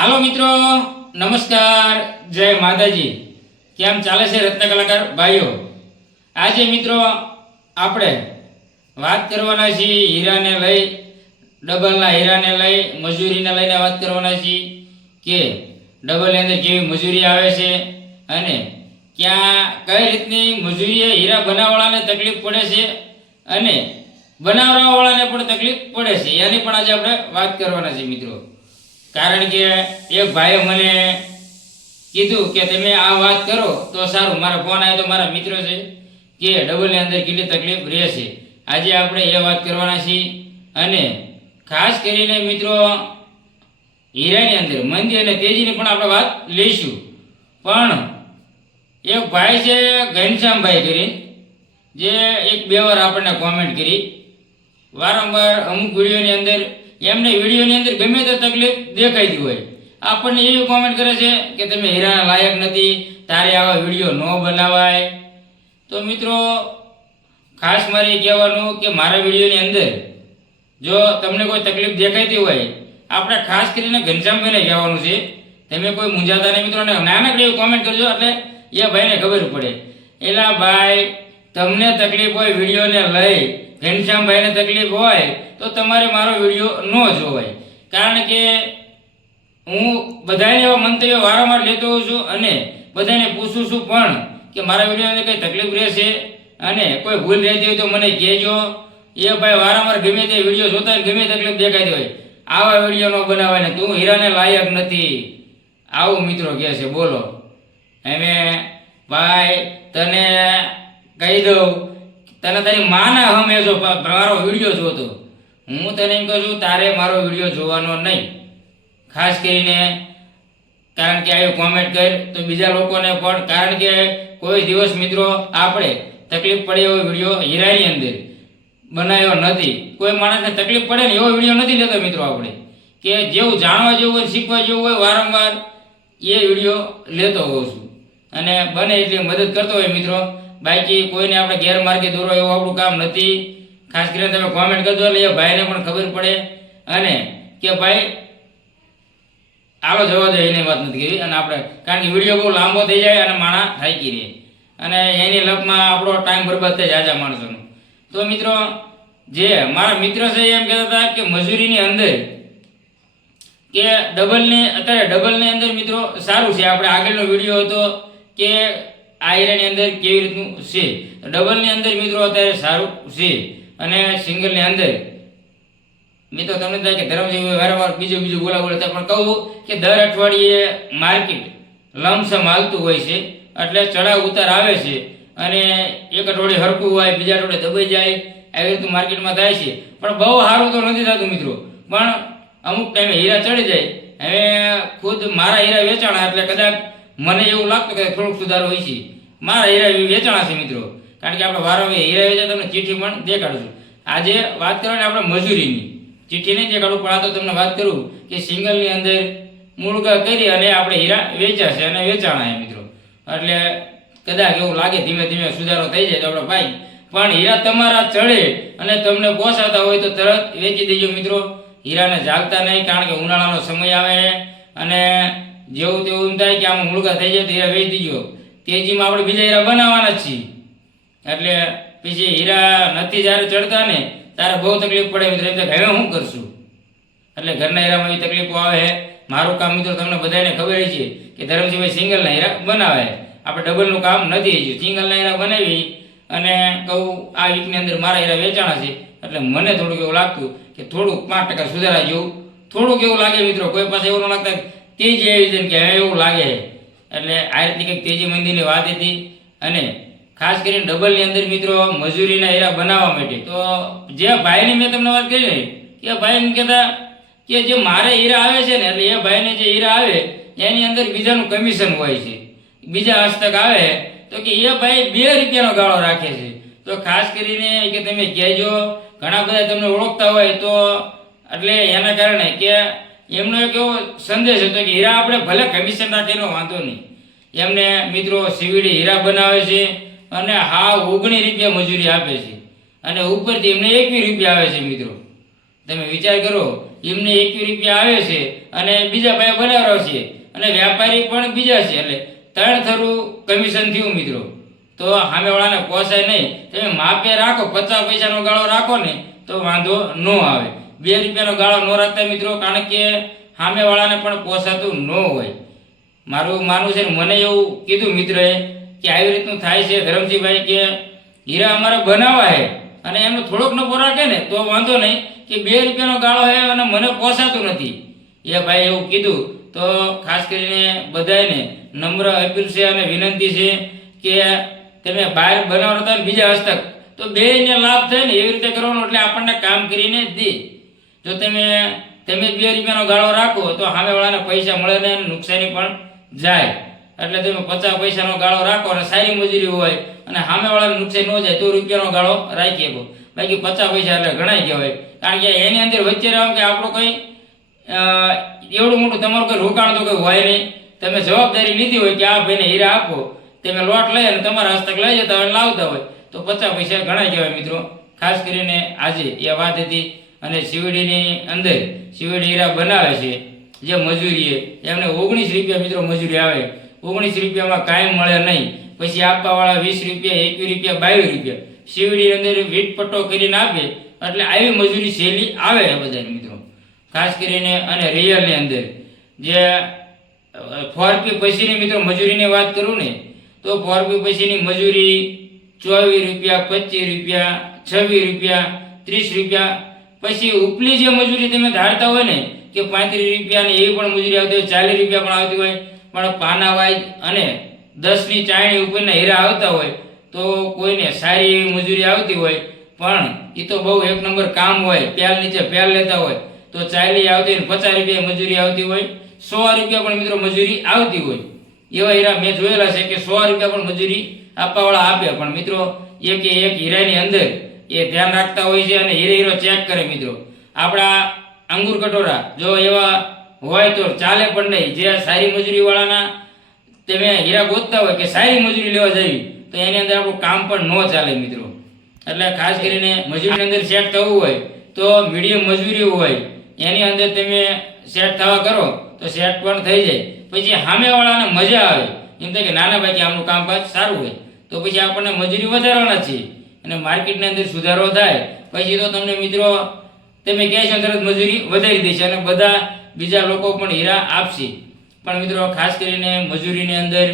હાલો મિત્રો, નમસ્કાર, જય માતાજી। કેમ ચાલે છે રત્ન કલાકાર ભાઈઓ? આજે મિત્રો આપણે વાત કરવાના છીએ હીરાને લઈ, ડબલના હીરાને લઈ, મજૂરીને લઈને વાત કરવાના છીએ કે ડબલની અંદર કેવી મજૂરી આવે છે અને ક્યાં કઈ રીતની મજૂરીએ હીરા બનાવવાવાળાને તકલીફ પડે છે અને બનાવવાવાળાને પણ તકલીફ પડે છે, એની પણ આજે આપણે વાત કરવાના છીએ મિત્રો। કારણ કે એક ભાઈએ મને કીધું કે તમે આ વાત કરો તો સારું। મારા ફોન આવ્યો તો મારા મિત્ર છે કે ડબલની અંદર કેટલી તકલીફ રહેશે, આજે આપણે એ વાત કરવાના છીએ। અને ખાસ કરીને મિત્રો હીરાની અંદર મંદી અને તેજીની પણ આપણે વાત લઈશું। પણ એક ભાઈ છે ઘનશ્યામભાઈ કરીને, જે એક બે વાર આપણને કોમેન્ટ કરી, વારંવાર અમુક વિડીયોની અંદર એમને વિડીયોની અંદર ગમે તે તકલીફ દેખાઈતી હોય, આપણને એવી કોમેન્ટ કરે છે કે તમે હીરાના લાયક નથી, તારે આવા વિડીયો ન બનાવાય। તો મિત્રો ખાસ મારે કહેવાનું કે મારા વિડીયોની અંદર જો તમને કોઈ તકલીફ દેખાઈતી હોય, આપણે ખાસ કરીને ઘનશ્યામભાઈને કહેવાનું છે, તમે કોઈ મૂંઝાતા નહીં મિત્રોને નાનકડી એવી કોમેન્ટ કરજો, એટલે એ ભાઈને ખબર પડે। એલા ભાઈ, તમને તકલીફ હોય વિડીયોને લઈ, ઘનશ્યામભાઈને તકલીફ હોય તો તમારે મારો વિડીયો ન જોવાય। કારણ કે હું બધાને એવા મંતવ્યો વારંવાર લેતો હોઉં છું અને બધાને પૂછું છું પણ કે મારા વિડીયોની કંઈ તકલીફ રહેશે અને કોઈ ભૂલ રહેતી હોય તો મને કહેજો। એ ભાઈ વારંવાર ગમે તે વિડીયો જોતા હોય, ગમે તકલીફ દેખાતી હોય, આવા વિડીયો ન બનાવાય ને તું હીરાને લાયક નથી, આવું મિત્રો કહે છે। બોલો, એમે ભાઈ તને કહી દઉં, તને તારી માના હમે જો મારો વિડીયો જોતો, હું તને એમ કહું છું તારે મારો વિડીયો જોવાનો નહીં, ખાસ કરીને। કારણ કે આવી કોમેન્ટ કર તો બીજા લોકોને પણ, કારણ કે કોઈ દિવસ મિત્રો આપણે તકલીફ પડે એવો વિડીયો હીરાની અંદર બનાવ્યો નથી। કોઈ માણસને તકલીફ પડે ને એવો વિડીયો નથી લેતો મિત્રો આપણે, કે જેવું જાણવા જેવું હોય, શીખવા જેવું હોય, વારંવાર એ વિડીયો લેતો હોઉં છું અને બને એટલી મદદ કરતો હોય મિત્રો। બાકી કોઈને આપણે ગેરમાર્ગે દોરવા એવું આપણું કામ નથી। ખાસ કરીને તમે કોમેન્ટ કરજો એટલે એ ભાઈને પણ ખબર પડે અને કે ભાઈ આલો જવા દે, એની વાત નથી કરી। અને આપણે કારણ કે વિડીયો બહુ લાંબો થઈ જાય અને માણા થાકી રહે અને એની લપમાં આપણો ટાઈમ બરબાદ થઈ જાય આજા માણસોનો। તો મિત્રો જે મારા મિત્ર છે એમ કહેતા હતા કે મજૂરીની અંદર કે ડબલની, અત્યારે ડબલની અંદર મિત્રો સારું છે। આપણે આગળનો વિડીયો હતો કે આ હીરાની અંદર કેવી રીતનું છે, ડબલની અંદર મિત્રો અત્યારે સારું છે અને સિંગલની અંદર મિત્રો તમને થાય કે ધરમસિંહ વારંવાર બીજું બોલાવતા પણ કહું કે દર અઠવાડિયે માર્કેટ લમસમ હાલતું હોય છે, એટલે ચડાવ ઉતાર આવે છે અને એક અઠવાડિયે હરખું હોય, બીજા અઠવાડિયે દબાઈ જાય, આવી રીતનું માર્કેટમાં થાય છે। પણ બહુ સારું તો નથી થતું મિત્રો, પણ અમુક ટાઈમે હીરા ચડી જાય। હવે ખુદ મારા હીરા વેચાણા એટલે કદાચ મને એવું લાગતું કે થોડોક સુધારો હોય છે, મારા હીરા વેચાણા છે મિત્રો। કારણ કે આપણે વારંવાર હીરા વેચા તમને ચીઠી પણ દેખાડું છું। આજે વાત કરવાની આપણે મજૂરીની, ચીઠી નહીં દેખાડું, પણ આ તો તમને વાત કરું કે સિંગલની અંદર મૂળગા કરી અને આપણે હીરા વેચ્યા છે અને વેચાણા છે મિત્રો। એટલે કદાચ એવું લાગે ધીમે ધીમે સુધારો થઈ જાય તો આપણે ભાઈ, પણ હીરા તમારા ચડે અને તમને પોસાતા હોય તો તરત વેચી દેજો મિત્રો। હીરાને જાગતા નહીં, કારણ કે ઉનાળાનો સમય આવે અને જેવું તેવું એમ થાય કે આમાં મૂળગા થઈ જાય તો હીરા વેચી દીજો। તેજીમાં આપણે બીજા હીરા બનાવવાના જ છીએ, એટલે પછી હીરા નથી જ્યારે ચડતા ને ત્યારે બહુ તકલીફ પડે મિત્રો। એમ થાય હવે શું કરશું, એટલે ઘરના હીરામાં એવી તકલીફો આવે। મારું કામ મિત્રો તમને બધાને ખબર છે કે ધરમસિંહભાઈ સિંગલના હીરા બનાવે, આપણે ડબલનું કામ નથી હજુ, સિંગલના હીરા બનાવી અને કહું આ વીકની અંદર મારા હીરા વેચાણા છે, એટલે મને થોડુંક એવું લાગતું કે થોડુંક 5% સુધારા જેવું થોડુંક એવું લાગે મિત્રો। કોઈ પાસે એવું ન લાગતા તેજી આવી છે કે હવે એવું લાગે, એટલે આ રીતની કંઈક તેજી મંદીની વાત હતી। અને ખાસ કરીને ડબલની અંદર મિત્રો મજૂરીના હીરા બનાવવા માટે તો જે ભાઈની મેં તમને વાત કરી ને, એ ભાઈ એમ કહેતા કે જે મારે હીરા આવે છે ને, એટલે એ ભાઈને જે હીરા આવે એની અંદર બીજાનું કમિશન હોય છે, બીજા હસ્તક આવે તો કે એ ભાઈ 2 રૂપિયાનો ગાળો રાખે છે। તો ખાસ કરીને કે તમે કહેજો, ઘણા બધા તમને ઓળખતા હોય તો, એટલે એના કારણે કે એમનો એક એવો સંદેશ હતો કે હીરા આપણે ભલે કમિશન રાખેલો વાંધો નહીં, એમને મિત્રો સીવીડી હીરા બનાવે છે અને હા 19 રૂપિયા મજૂરી આપે છે અને ઉપરથી એમને 21 રૂપિયા આવે છે મિત્રો। તમે વિચાર કરો, એમને 21 રૂપિયા આવે છે અને બીજા ભાઈ બનાવરાવ છે અને વ્યાપારી પણ બીજા છે, એટલે 3 થરું કમિશન થયું મિત્રો. તો સામેવાળાને પોસાય નહીં. તમે માપે રાખો, 50 પૈસાનો ગાળો રાખો ને તો વાંધો ન આવે. 2 રૂપિયાનો ગાળો ન રાખતા મિત્રો, કારણ કે સામેવાળાને પણ પોસાતું ન હોય. મારું માનવું છે ને, મને એવું કીધું મિત્રએ કે આવી રીતનું થાય છે ધરમસિંહભાઈ, કે હીરા અમારે બનાવવા છે અને એમનો થોડોક નફો રાખે ને તો વાંધો નહીં, કે 2 રૂપિયાનો ગાળો છે અને મને પોસાતું નથી. એ ભાઈ એવું કીધું. તો ખાસ કરીને બધાને નમ્ર અપીલ છે અને વિનંતી છે કે તમે બહાર બનાવતા ને બીજા હસ્તક, તો બેને લાભ થાય ને એવી રીતે કરવાનું, એટલે આપણને કામ કરીને દે. જો તમે 2 રૂપિયાનો ગાળો રાખો તો સામેવાળાને પૈસા મળે ને નુકસાની પણ જાય. એટલે તમે 50 પૈસાનો ગાળો રાખો અને સારી મજૂરી હોય અને સામેવાળાને નુકસાન ન જાય તો રૂપિયાનો ગાળો રાખી શકો. બાકી 50 પૈસા એટલે ઘણા કહેવાય, કારણ કે એની અંદર વચ્ચે રહો કે આપણું કંઈ એવડું મોટું તમારું કોઈ રોકાણ તો કંઈ હોય નહીં. તમે જવાબદારી લીધી હોય કે આ ભાઈને હીરા આપો, તમે લોટ લઈ અને તમારા હસ્તક લઈ જતા હોય લાવતા હોય તો 50 પૈસા ઘણા કહેવાય મિત્રો. ખાસ કરીને આજે એ વાત હતી. અને શિવડીની અંદર શિવડી હીરા બનાવે છે જે મજૂરીએ, એમને 19 રૂપિયા મિત્રો મજૂરી આવે. 19 રૂપિયામાં કાંઈ મળે નહીં. પછી આપવાવાળા 20 રૂપિયા, 21 રૂપિયા, 22 રૂપિયા શિવડી અંદર વીટ પટ્ટો કરીને આપે. એટલે આવી મજૂરી સહેલી આવે છે બધાને મિત્રો. ખાસ કરીને અને રિયલની અંદર જે 4P પછીની મિત્રો મજૂરીની વાત કરું ને, તો 4P પછીની મજૂરી 24 રૂપિયા, 25 રૂપિયા, 26 રૂપિયા, 30 રૂપિયા. પછી ઉપલી જે મજૂરી તમે ધારતા હોય ને કે 35 રૂપિયા ને એવી પણ મજૂરી આવતી હોય, 40 રૂપિયા પણ આવતી હોય, પણ પાના વાઇઝ અને 10ની ચાયણી ઉપરના હીરા આવતા હોય તો કોઈને સારી એવી મજૂરી આવતી હોય, પણ એ તો બહુ 1 નંબર કામ હોય, પેલ નીચે પેલ લેતા હોય તો 40 આવતી હોય, 50 રૂપિયા મજૂરી આવતી હોય, 100 રૂપિયા પણ મિત્રો મજૂરી આવતી હોય. એવા હીરા મેં જોયેલા છે કે 100 રૂપિયા પણ મજૂરી આપવાવાળા આપે. પણ મિત્રો એક હીરાની અંદર એ ધ્યાન રાખતા હોય છે અને હીરો ચેક કરે મિત્રો. આપણા અંગૂર કટોરા જો એવા હોય તો ચાલે પણ નહીં. જે સારી મજૂરીવાળાના તમે હીરા ગોતતા હોય કે સારી મજૂરી લેવા જવી તો એની અંદર આપણું કામ પણ ન ચાલે મિત્રો. એટલે ખાસ કરીને મજૂરીની અંદર સેટ થવું હોય તો મીડિયમ મજૂરી હોય એની અંદર તમે સેટ થવા કરો તો સેટ પણ થઈ જાય. પછી સામેવાળાને મજા આવે, એમ થાય કે નાના ભાઈ કે આમનું કામકાજ સારું હોય તો પછી આપણને મજૂરી વધારવાના છે અને માર્કેટની અંદર સુધારો થાય પછી તો તમને મિત્રો તમે કહેશો તરત મજૂરી વધારી દેશે અને બધા બીજા લોકો પણ હીરા આપશે. પણ મિત્રો ખાસ કરીને મજૂરીની અંદર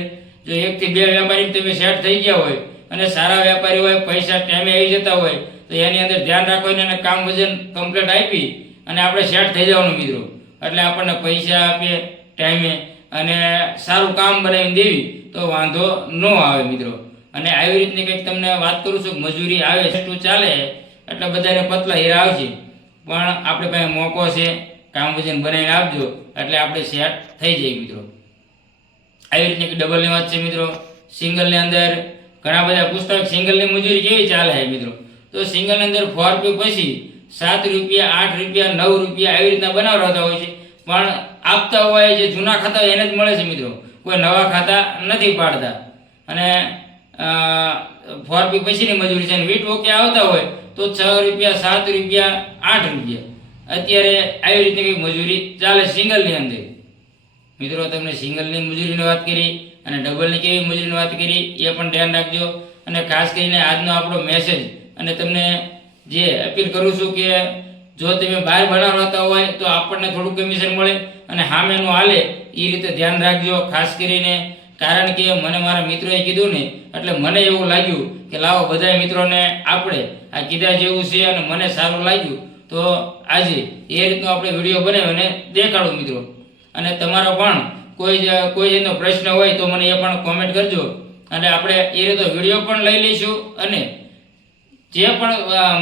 જો 1 થી 2 વેપારી તમે સેટ થઈ ગયા હોય અને સારા વેપારી હોય, પૈસા ટાઈમે આવી જતા હોય તો એની અંદર ધ્યાન રાખવાનું અને કામ વજન કમ્પ્લીટ આપી અને આપણે સેટ થઈ જવાનું મિત્રો. એટલે આપણને પૈસા આપે ટાઈમે અને સારું કામ બનાવીને દેવી તો વાંધો ન આવે મિત્રો. અને આવી રીતની કંઈક તમને વાત કરું છું, મજૂરી આવે એટલું ચાલે એટલે બધાને પતલા હીરા આવશે. પણ આપણે પાસે મોકો છે, કામ વજન બનાવીને આપજો એટલે આપણે સેટ થઈ જાય મિત્રો. આવી રીતની ડબલની વાત છે મિત્રો. સિંગલની અંદર ઘણા બધા પુસ્તક સિંગલની મજૂરી કેવી ચાલે છે મિત્રો. તો સિંગલની અંદર 4P પછી 7 રૂપિયા, 8 રૂપિયા, 9 રૂપિયા આવી રીતના બનાવતા હોય છે. પણ આપતા હોય જે જૂના ખાતા હોય એને જ મળે છે મિત્રો, કોઈ નવા ખાતા નથી પાડતા. અને 4P પછીની મજૂરી છે અને વીટ ઓકે આવતા હોય તો 6 રૂપિયા, 7 રૂપિયા, 8 રૂપિયા અત્યારે આવી રીતની કંઈક મજૂરી ચાલે સિંગલની અંદર મિત્રો. તમને સિંગલની મજૂરીની વાત કરી અને ડબલની કેવી મજૂરીની વાત કરી એ પણ ધ્યાન રાખજો. અને ખાસ કરીને આજનો આપણો મેસેજ અને તમને જે અપીલ કરું છું કે જો તમે બહાર બનાવતા હોય તો આપણને થોડું કમિશન મળે અને સામેનું હાલે એ રીતે ધ્યાન રાખજો. ખાસ કરીને કારણ કે મને મારા મિત્રોએ કીધું ને એટલે મને એવું લાગ્યું કે લાવો બધા મિત્રોને આપણે આ કીધા જેવું છે અને મને સારું લાગ્યું તો આજે એ રીતનો આપણે વિડીયો બનાવીને દેખાડું મિત્રો. અને તમારો પણ કોઈ રીતનો પ્રશ્ન હોય તો મને એ પણ કોમેન્ટ કરજો અને આપણે એ રીતનો વિડીયો પણ લઈ લઈશું. અને જે પણ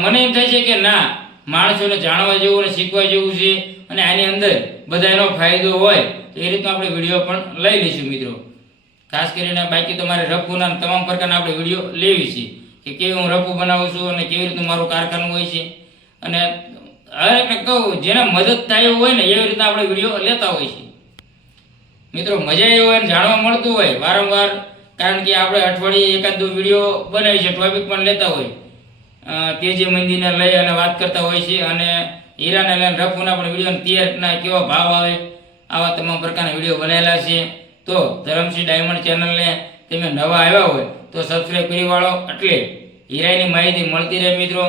મને એમ થાય છે કે ના માણસોને જાણવા જેવું અને શીખવા જેવું છે અને આની અંદર બધાનો ફાયદો હોય તો એ રીતનો આપણે વિડીયો પણ લઈ લઈશું મિત્રો. ખાસ કરીને બાકી તો મારે રફુના તમામ પ્રકારના આપણે વિડીયો લેવી છે કે કેવી હું રફુ બનાવું છું અને કેવી રીતનું મારું કારખાનું હોય છે. અને હરેકને કહું જેને મદદ થાય એવું હોય ને એવી રીતના આપણે વિડીયો લેતા હોય છે મિત્રો. મજા એવી હોય ને જાણવા મળતું હોય વારંવાર, કારણ કે આપણે અઠવાડિયે એકાદ વિડીયો બનાવી છે, ટોપિક પણ લેતા હોય તેજી મંદીને લઈ અને વાત કરતા હોય છે અને હીરાને લઈને રફુના પણ વિડીયો તૈયારના કેવા ભાવ આવે આવા તમામ પ્રકારના વિડીયો બનાવેલા છે. તો ધરમસિંહ ડાયમંડ ચેનલને તમે નવા આવ્યા હોય તો સબસ્ક્રાઈબ કરી વાળો, એટલે હીરાની માહિતી મળતી રહે મિત્રો.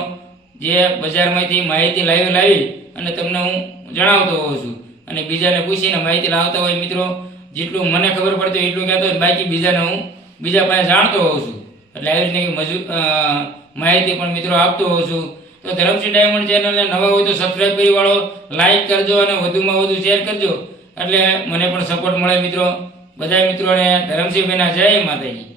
જે બજારમાંથી માહિતી લાવી અને તમને હું જણાવતો હોઉં છું અને બીજાને પૂછીને માહિતી લાવતા હોય મિત્રો. જેટલું મને ખબર પડતી હોય એટલું કહેતો હોય, બાકી બીજાને હું બીજા પાસે જાણતો હોઉં છું. એટલે આવી રીતની માહિતી પણ મિત્રો આપતો હોઉં છું. તો ધરમસિંહ ડાયમંડ ચેનલને નવા હોય તો સબસ્ક્રાઈબ કરી વાળો, લાઈક કરજો અને વધુમાં વધુ શેર કરજો, એટલે મને પણ સપોર્ટ મળે મિત્રો. બધા મિત્રોને ધરમસિંહભાઈના જય માતાજી.